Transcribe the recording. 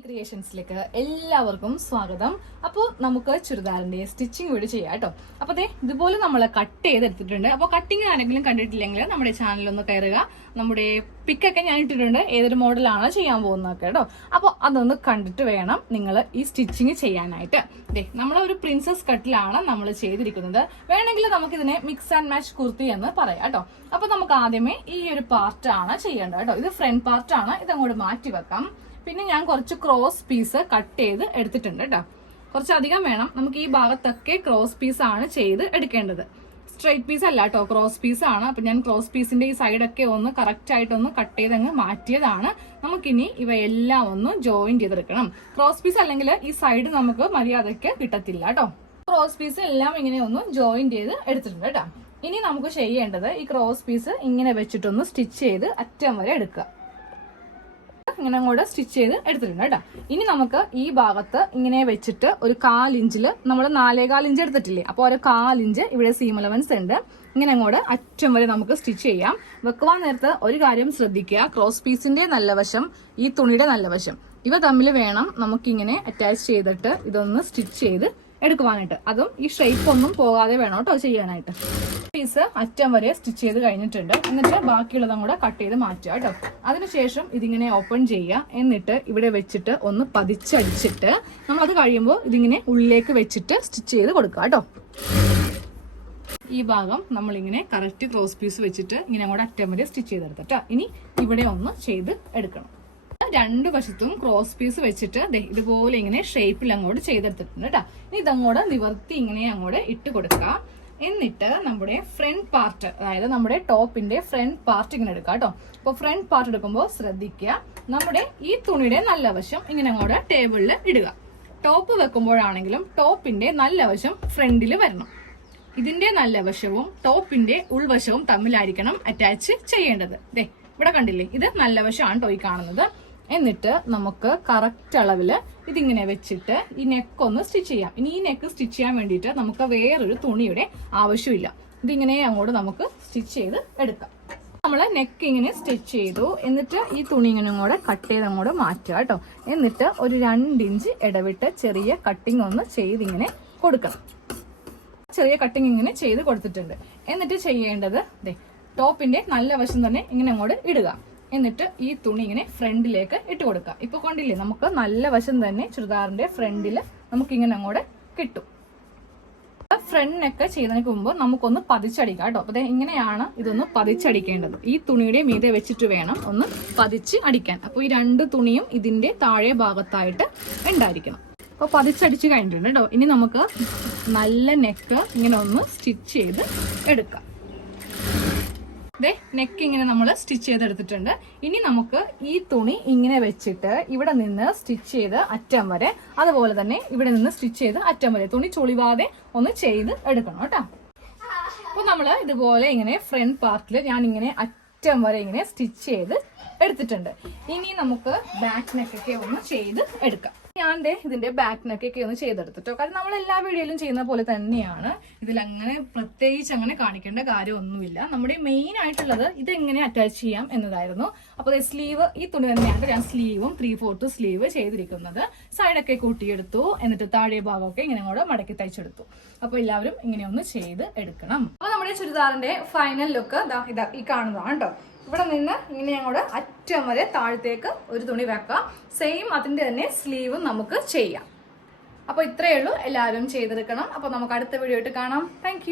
ക്രിയേഷൻസിലേക്ക് എല്ലാവർക്കും സ്വാഗതം. അപ്പോൾ നമുക്ക് ചുരിദാറിന്റെ സ്റ്റിച്ചിങ് വീഡിയോ ചെയ്യാം കേട്ടോ. അപ്പോൾ അതെ ഇതുപോലെ നമ്മൾ കട്ട് ചെയ്തെടുത്തിട്ടുണ്ട്. അപ്പോൾ കട്ടിങ് ആരെങ്കിലും കണ്ടിട്ടില്ലെങ്കിൽ നമ്മുടെ ചാനലൊന്ന് കയറുക. നമ്മുടെ പിക്കൊക്കെ ഞാൻ ഇട്ടിട്ടുണ്ട്, ഏതൊരു മോഡലാണോ ചെയ്യാൻ പോകുന്നതൊക്കെ കേട്ടോ. അപ്പോൾ അതൊന്ന് കണ്ടിട്ട് വേണം നിങ്ങൾ ഈ സ്റ്റിച്ചിങ് ചെയ്യാനായിട്ട്. അതെ നമ്മളൊരു പ്രിൻസസ് കട്ടിലാണ് നമ്മൾ ചെയ്തിരിക്കുന്നത്. വേണമെങ്കിൽ നമുക്കിതിനെ മിക്സ് ആൻഡ് മാച്ച് കുർത്തി എന്ന് പറയാം കേട്ടോ. അപ്പോൾ നമുക്ക് ആദ്യമേ ഈ ഒരു പാർട്ടാണ് ചെയ്യേണ്ടത് കേട്ടോ. ഇത് ഫ്രണ്ട് പാർട്ടാണ്, ഇതങ്ങോട്ട് മാറ്റി വെക്കാം. പിന്നെ ഞാൻ കുറച്ച് ക്രോസ് പീസ് കട്ട് ചെയ്ത് എടുത്തിട്ടുണ്ട് കേട്ടോ. കുറച്ചധികം വേണം. നമുക്ക് ഈ ഭാഗത്തൊക്കെ ക്രോസ് പീസ് ആണ് ചെയ്ത് എടുക്കേണ്ടത്. സ്ട്രൈറ്റ് പീസ് അല്ല കേട്ടോ, ക്രോസ് പീസ് ആണ്. അപ്പൊ ഞാൻ ക്രോസ് പീസിന്റെ ഈ സൈഡൊക്കെ ഒന്ന് കറക്റ്റ് ആയിട്ടൊന്ന് കട്ട് ചെയ്തങ്ങ് മാറ്റിയതാണ്. നമുക്കിനി ഇവയെല്ലാം ഒന്ന് ജോയിൻ ചെയ്തെടുക്കണം. ക്രോസ് പീസ് അല്ലെങ്കിൽ ഈ സൈഡ് നമുക്ക് മര്യാദയ്ക്ക് കിട്ടത്തില്ല കേട്ടോ. ക്രോസ് പീസ് എല്ലാം ഇങ്ങനെ ഒന്ന് ജോയിൻ ചെയ്ത് എടുത്തിട്ടുണ്ട് കേട്ടോ. ഇനി നമുക്ക് ചെയ്യേണ്ടത് ഈ ക്രോസ് പീസ് ഇങ്ങനെ വെച്ചിട്ടൊന്ന് സ്റ്റിച്ച് ചെയ്ത് അറ്റം വരെ എടുക്കുക. ഇങ്ങനെ അങ്ങോട്ട് സ്റ്റിച്ച് ചെയ്ത് എടുത്തിട്ടുണ്ട് കേട്ടോ. ഇനി നമുക്ക് ഈ ഭാഗത്ത് ഇങ്ങനെ വെച്ചിട്ട് ഒരു 1/4 ഇഞ്ചിൽ നമ്മൾ 4.25 ഇഞ്ച് എടുത്തിട്ടില്ലേ, അപ്പോൾ ഒരു 1/4 ഇഞ്ച് ഇവിടെ സീം അലവൻസ് ഉണ്ട്. ഇങ്ങനെ അങ്ങോട്ട് അറ്റം വരെ നമുക്ക് സ്റ്റിച്ച് ചെയ്യാം. വെക്കുവാൻ നേരത്ത് ഒരു കാര്യം ശ്രദ്ധിക്കുക, ക്രോസ് പീസിന്റെ നല്ല വശം ഈ തുണിയുടെ നല്ല വശം ഇവ തമ്മിൽ വേണം നമുക്കിങ്ങനെ അറ്റാച്ച് ചെയ്തിട്ട് ഇതൊന്ന് സ്റ്റിച്ച് ചെയ്ത് എടുക്കുവാനായിട്ട്. അതും ഈ ഷേപ്പ് ഒന്നും പോകാതെ വേണം കേട്ടോ ചെയ്യാനായിട്ട്. പീസ് അറ്റം വരെ സ്റ്റിച്ച് ചെയ്ത് കഴിഞ്ഞിട്ടുണ്ട്. എന്നിട്ട് ബാക്കിയുള്ളതും കൂടെ കട്ട് ചെയ്ത് മാറ്റുക കേട്ടോ. അതിനുശേഷം ഇതിങ്ങനെ ഓപ്പൺ ചെയ്യുക. എന്നിട്ട് ഇവിടെ വെച്ചിട്ട് ഒന്ന് പതിച്ചടിച്ചിട്ട് നമ്മൾ അത് കഴിയുമ്പോൾ ഇതിങ്ങനെ ഉള്ളിലേക്ക് വെച്ചിട്ട് സ്റ്റിച്ച് ചെയ്ത് കൊടുക്കുക കേട്ടോ. ഈ ഭാഗം നമ്മളിങ്ങനെ കറക്റ്റ് ക്രോസ് പീസ് വെച്ചിട്ട് ഇങ്ങനെ കൂടെ അറ്റം വരെ സ്റ്റിച്ച് ചെയ്തെടുത്തിട്ട് ഇനി ഇവിടെ ഒന്ന് ചെയ്ത് എടുക്കണം. രണ്ട് വശത്തും ക്രോസ് പീസ് വെച്ചിട്ട് ഇതുപോലെ ഇങ്ങനെ ഷേപ്പിൽ അങ്ങോട്ട് ചെയ്തെടുത്തിട്ടുണ്ട് കേട്ടോ. ഇനി ഇതങ്ങോട്ട് നിവർത്തി ഇങ്ങനെ അങ്ങോട്ട് ഇട്ട് കൊടുക്കുക. എന്നിട്ട് നമ്മുടെ ഫ്രണ്ട് പാർട്ട്, അതായത് നമ്മുടെ ടോപ്പിന്റെ ഫ്രണ്ട് പാർട്ട് ഇങ്ങനെ എടുക്കുക കേട്ടോ. അപ്പോൾ ഫ്രണ്ട് പാർട്ട് എടുക്കുമ്പോൾ ശ്രദ്ധിക്കുക, നമ്മുടെ ഈ തുണിയുടെ നല്ല വശം ഇങ്ങനെ അങ്ങോട്ട് ടേബിളിൽ ഇടുക. ടോപ്പ് വെക്കുമ്പോഴാണെങ്കിലും ടോപ്പിന്റെ നല്ല വശം ഫ്രണ്ടിൽ വരണം. ഇതിന്റെ നല്ല വശവും ടോപ്പിന്റെ ഉൾവശവും തമ്മിലായിരിക്കണം അറ്റാച്ച് ചെയ്യേണ്ടത്. ഇവിടെ കണ്ടില്ലേ, ഇത് നല്ല വശമാണ് കേട്ടോ ഈ കാണുന്നത്. എന്നിട്ട് നമുക്ക് കറക്റ്റ് അളവില് ഇതിങ്ങനെ വെച്ചിട്ട് ഈ നെക്ക് ഒന്ന് സ്റ്റിച്ച് ചെയ്യാം. ഇനി ഈ നെക്ക് സ്റ്റിച്ച് ചെയ്യാൻ വേണ്ടിയിട്ട് നമുക്ക് വേറൊരു തുണിയുടെ ആവശ്യമില്ല. ഇതിങ്ങനെ അങ്ങോട്ട് നമുക്ക് സ്റ്റിച്ച് ചെയ്ത് എടുക്കാം. നമ്മള് നെക്ക് ഇങ്ങനെ സ്റ്റിച്ച് ചെയ്തു. എന്നിട്ട് ഈ തുണി ഇങ്ങനെ അങ്ങോട്ട് കട്ട് ചെയ്ത് അങ്ങോട്ട് മാറ്റുക കേട്ടോ. എന്നിട്ട് ഒരു 2 ഇഞ്ച് ഇടവിട്ട് ചെറിയ കട്ടിങ് ഒന്ന് ചെയ്തിങ്ങനെ കൊടുക്കണം. ചെറിയ കട്ടിങ് ഇങ്ങനെ ചെയ്ത് കൊടുത്തിട്ടുണ്ട്. എന്നിട്ട് ചെയ്യേണ്ടത് ടോപ്പിന്റെ നല്ല വശം തന്നെ ഇങ്ങനെ അങ്ങോട്ട് ഇടുക. എന്നിട്ട് ഈ തുണി ഇങ്ങനെ ഫ്രണ്ടിലേക്ക് ഇട്ട് കൊടുക്കുക. ഇപ്പൊ കൊണ്ടില്ലേ, നമുക്ക് നല്ല വശം തന്നെ ചുരിദാറിന്റെ ഫ്രണ്ടിൽ നമുക്ക് ഇങ്ങനെ അങ്ങോട്ട് കിട്ടും. ഫ്രണ്ട് നെക്ക് ചെയ്യുന്നതിന് മുമ്പ് നമുക്കൊന്ന് പതിച്ചടിക്കാം കേട്ടോ. അപ്പൊ ഇങ്ങനെയാണ് ഇതൊന്ന് പതിച്ചടിക്കേണ്ടത്. ഈ തുണിയുടെ മീതെ വെച്ചിട്ട് വേണം ഒന്ന് പതിച്ച് അടിക്കാൻ. അപ്പൊ ഈ 2 തുണിയും ഇതിന്റെ താഴെ ഭാഗത്തായിട്ട് ഉണ്ടായിരിക്കണം. അപ്പൊ പതിച്ചടിച്ച് കഴിഞ്ഞിട്ടുണ്ട് കേട്ടോ. ഇനി നമുക്ക് നല്ല നെക്ക് ഇങ്ങനെ ഒന്ന് സ്റ്റിച്ച് ചെയ്ത് എടുക്കാം. നെക്ക് ഇങ്ങനെ നമ്മൾ സ്റ്റിച്ച് ചെയ്തെടുത്തിട്ടുണ്ട്. ഇനി നമുക്ക് ഈ തുണി ഇങ്ങനെ വെച്ചിട്ട് ഇവിടെ നിന്ന് സ്റ്റിച്ച് ചെയ്ത് അറ്റം വരെ, അതുപോലെ തന്നെ ഇവിടെ നിന്ന് സ്റ്റിച്ച് ചെയ്ത് അറ്റം വരെ തുണി ചുളിവാതെ ഒന്ന് ചെയ്ത് എടുക്കണം കേട്ടോ. അപ്പൊ നമ്മള് ഇതുപോലെ ഇങ്ങനെ ഫ്രണ്ട് പാർട്ടിൽ ഞാൻ ഇങ്ങനെ അറ്റം വരെ ഇങ്ങനെ സ്റ്റിച്ച് ചെയ്ത് എടുത്തിട്ടുണ്ട്. ഇനി നമുക്ക് ബാക്ക് നെക്കൊക്കെ ഒന്ന് ചെയ്ത് എടുക്കാം. ഞാൻ ഇതിന്റെ ബാക്ക് നെക്കൊക്കെ ഒന്ന് ചെയ്തെടുത്തിട്ടോ. കാരണം നമ്മൾ എല്ലാ വീഡിയോയിലും ചെയ്യുന്ന പോലെ തന്നെയാണ്. ഇതിലങ്ങനെ പ്രത്യേകിച്ച് അങ്ങനെ കാണിക്കേണ്ട കാര്യമൊന്നുമില്ല. നമ്മുടെ മെയിൻ ആയിട്ടുള്ളത് ഇതെങ്ങനെ അറ്റാച്ച് ചെയ്യാം എന്നതായിരുന്നു. അപ്പോൾ സ്ലീവ് ഈ തുണി തന്നെയാണ് ഞാൻ സ്ലീവും 3/4 സ്ലീവ് ചെയ്തിരിക്കുന്നത്. സൈഡൊക്കെ കൂട്ടിയെടുത്തു. എന്നിട്ട് താഴെ ഭാഗമൊക്കെ ഇങ്ങനെ കൂടെ മടക്കി തയ്ച്ചെടുത്തു. അപ്പോൾ എല്ലാവരും ഇങ്ങനെ ഒന്ന് ചെയ്ത് എടുക്കണം. അപ്പൊ നമ്മുടെ ചുരിദാറിന്റെ ഫൈനൽ ലുക്ക് ഇതാ ഈ കാണുന്നതാണ് കേട്ടോ. ഇവിടെ നിന്ന് ഇങ്ങനെ അങ്ങോട്ട് അറ്റം വരെ താഴത്തേക്ക് ഒരു തുണി വെക്കാം. സെയിം അതിന്റെ തന്നെ സ്ലീവും നമുക്ക് ചെയ്യാം. അപ്പോൾ ഇത്രയേ ഉള്ളൂ. എല്ലാവരും ചെയ്തെടുക്കണം. അപ്പോൾ നമുക്ക് അടുത്ത വീഡിയോ ആയിട്ട് കാണാം. താങ്ക്